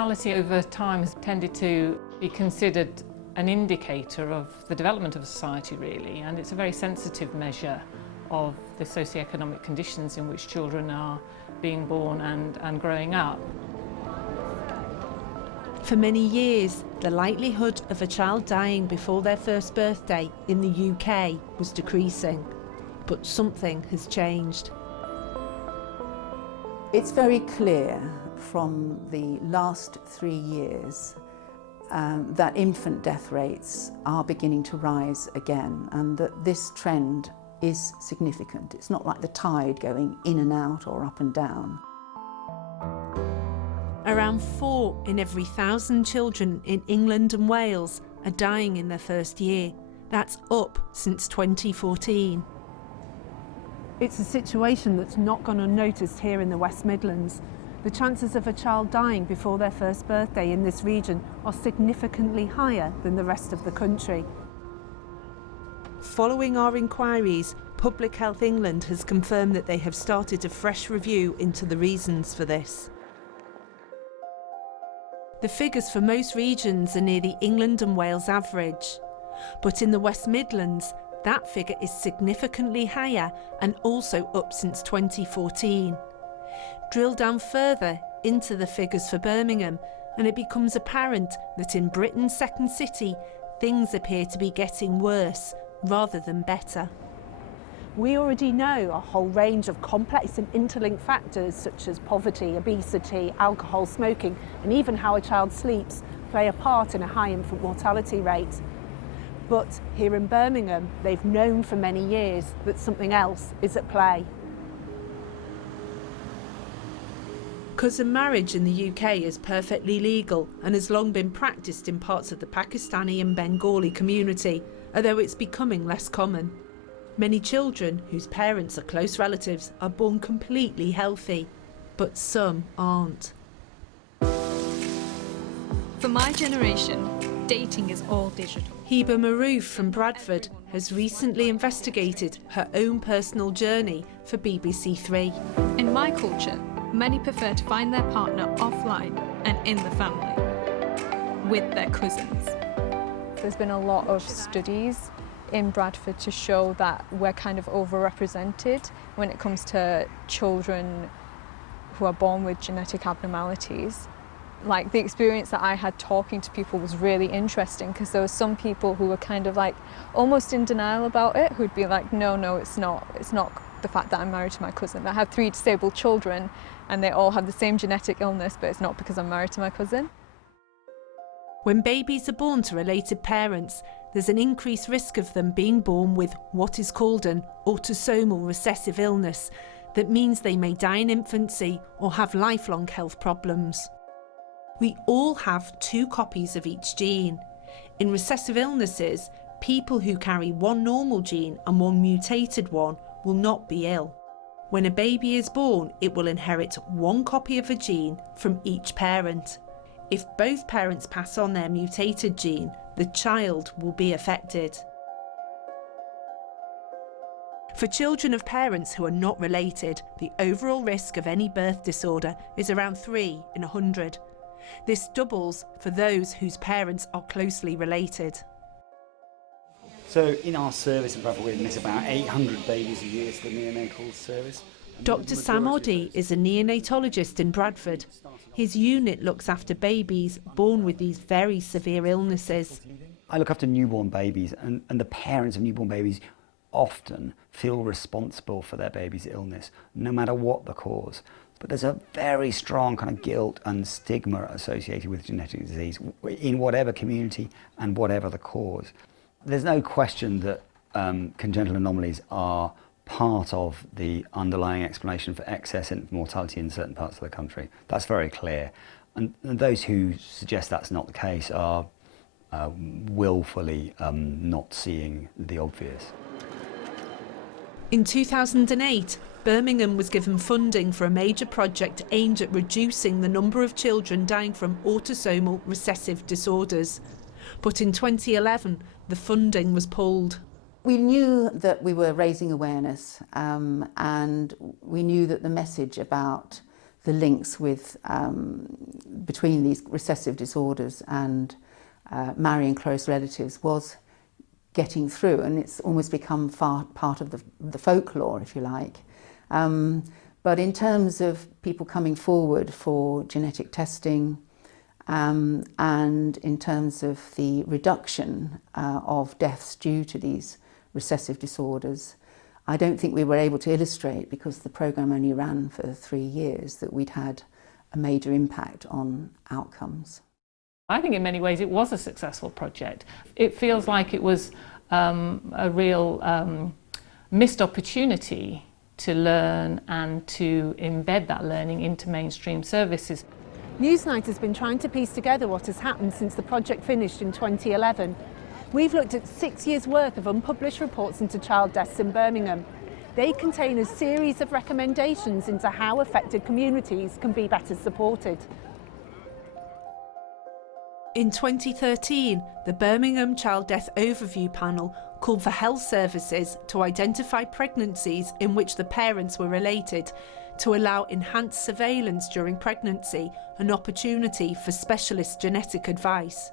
mortality over time has tended to be considered an indicator of the development of society, really, and it's a very sensitive measure of the socioeconomic conditions in which children are being born and growing up. For many years, the likelihood of a child dying before their first birthday in the UK was decreasing, but something has changed. It's very clear from the last 3 years that infant death rates are beginning to rise again, and that this trend is significant. It's not like the tide going in and out or up and down. Around 4 in every 1,000 children in England and Wales are dying in their first year. That's up since 2014. It's a situation that's not gone unnoticed here in the West Midlands. The chances of a child dying before their first birthday in this region are significantly higher than the rest of the country. Following our inquiries, Public Health England has confirmed that they have started a fresh review into the reasons for this. The figures for most regions are near the England and Wales average, but in the West Midlands, that figure is significantly higher and also up since 2014. Drill down further into the figures for Birmingham, and it becomes apparent that in Britain's second city, things appear to be getting worse rather than better. We already know a whole range of complex and interlinked factors such as poverty, obesity, alcohol, smoking, and even how a child sleeps play a part in a high infant mortality rate. But here in Birmingham, they've known for many years that something else is at play. Cousin marriage in the UK is perfectly legal and has long been practised in parts of the Pakistani and Bengali community, although it's becoming less common. Many children whose parents are close relatives are born completely healthy, but some aren't. For my generation, dating is all digital. Heba Maroof from Bradford has recently investigated her own personal journey for BBC Three. In my culture, many prefer to find their partner offline and in the family, with their cousins. There's been a lot of studies in Bradford to show that we're kind of overrepresented when it comes to children who are born with genetic abnormalities. Like, the experience that I had talking to people was really interesting, because there were some people who were kind of like almost in denial about it, who'd be like, no, it's not the fact that I'm married to my cousin. I have 3 disabled children and they all have the same genetic illness, but it's not because I'm married to my cousin. When babies are born to related parents, there's an increased risk of them being born with what is called an autosomal recessive illness that means they may die in infancy or have lifelong health problems. We all have 2 copies of each gene. In recessive illnesses, people who carry one normal gene and one mutated one will not be ill. When a baby is born, it will inherit 1 copy of a gene from each parent. If both parents pass on their mutated gene, the child will be affected. For children of parents who are not related, the overall risk of any birth disorder is around 3 in 100. This doubles for those whose parents are closely related. So in our service in Bradford, we admit about 800 babies a year to the neonatal service. Dr Sam Oddy is a neonatologist in Bradford. His unit looks after babies born with these very severe illnesses. I look after newborn babies, and the parents of newborn babies often feel responsible for their baby's illness, no matter what the cause. But there's a very strong kind of guilt and stigma associated with genetic disease in whatever community and whatever the cause. There's no question that congenital anomalies are part of the underlying explanation for excess infant mortality in certain parts of the country. That's very clear. And those who suggest that's not the case are willfully not seeing the obvious. In 2008, Birmingham was given funding for a major project aimed at reducing the number of children dying from autosomal recessive disorders. But in 2011, the funding was pulled. We knew that we were raising awareness, and we knew that the message about the links with, between these recessive disorders and marrying close relatives was getting through, and it's almost become part of the folklore, if you like. But in terms of people coming forward for genetic testing, and in terms of the reduction of deaths due to these recessive disorders, I don't think we were able to illustrate, because the programme only ran for 3 years, that we'd had a major impact on outcomes. I think in many ways it was a successful project. It feels like it was a real missed opportunity to learn and to embed that learning into mainstream services. Newsnight has been trying to piece together what has happened since the project finished in 2011. We've looked at 6 years' worth of unpublished reports into child deaths in Birmingham. They contain a series of recommendations into how affected communities can be better supported. In 2013, the Birmingham Child Death Overview Panel called for health services to identify pregnancies in which the parents were related, to allow enhanced surveillance during pregnancy, an opportunity for specialist genetic advice.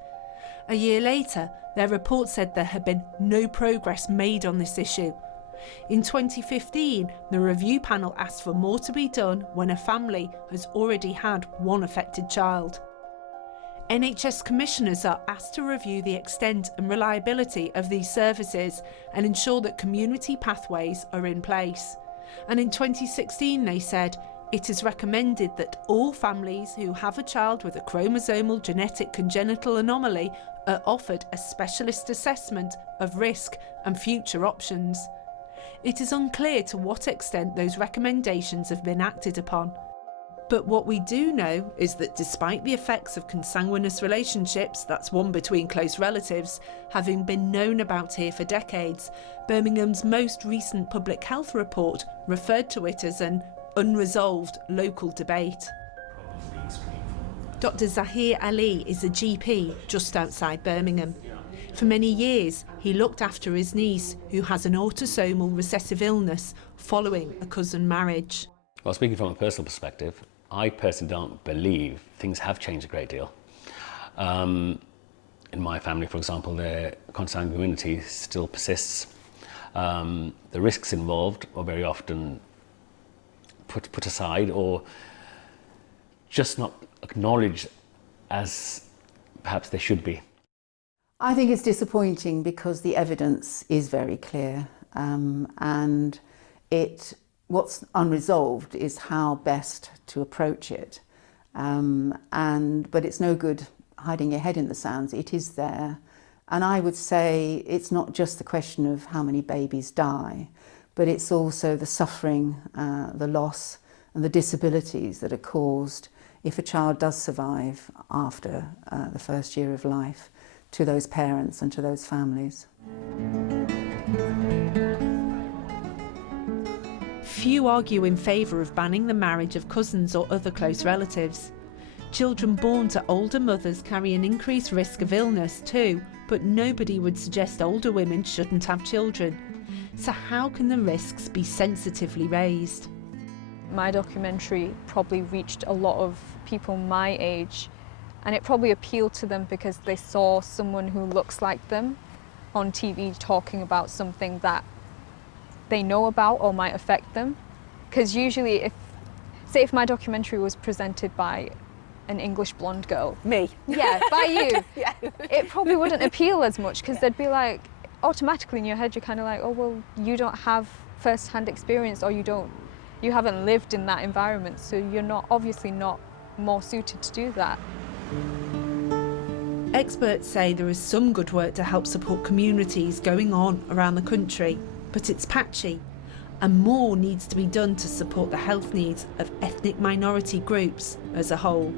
A year later, their report said there had been no progress made on this issue. In 2015, the review panel asked for more to be done when a family has already had one affected child. NHS commissioners are asked to review the extent and reliability of these services and ensure that community pathways are in place. And in 2016 they said, it is recommended that all families who have a child with a chromosomal genetic congenital anomaly are offered a specialist assessment of risk and future options. It is unclear to what extent those recommendations have been acted upon. But what we do know is that despite the effects of consanguineous relationships, that's one between close relatives, having been known about here for decades, Birmingham's most recent public health report referred to it as an unresolved local debate. Dr. Zahir Ali is a GP just outside Birmingham. For many years, he looked after his niece, who has an autosomal recessive illness following a cousin marriage. Well, speaking from a personal perspective, I personally don't believe things have changed a great deal. In my family, for example, the consanguinity still persists. The risks involved are very often put aside or just not acknowledged as perhaps they should be. I think it's disappointing because the evidence is very clear, and what's unresolved is how best to approach it. But it's no good hiding your head in the sands. It is there. And I would say it's not just the question of how many babies die, but it's also the suffering, the loss and the disabilities that are caused if a child does survive after the first year of life, to those parents and to those families. Few argue in favour of banning the marriage of cousins or other close relatives. Children born to older mothers carry an increased risk of illness too, but nobody would suggest older women shouldn't have children. So how can the risks be sensitively raised? My documentary probably reached a lot of people my age, and it probably appealed to them because they saw someone who looks like them on TV talking about something that they know about or might affect them. Because usually if my documentary was presented by an English blonde girl. Me. Yeah, by you. Yeah. It probably wouldn't appeal as much because they'd be like, automatically in your head you're kind of like, oh well, you don't have first-hand experience, or you haven't lived in that environment, so you're obviously not more suited to do that. Experts say there is some good work to help support communities going on around the country, but it's patchy, and more needs to be done to support the health needs of ethnic minority groups as a whole.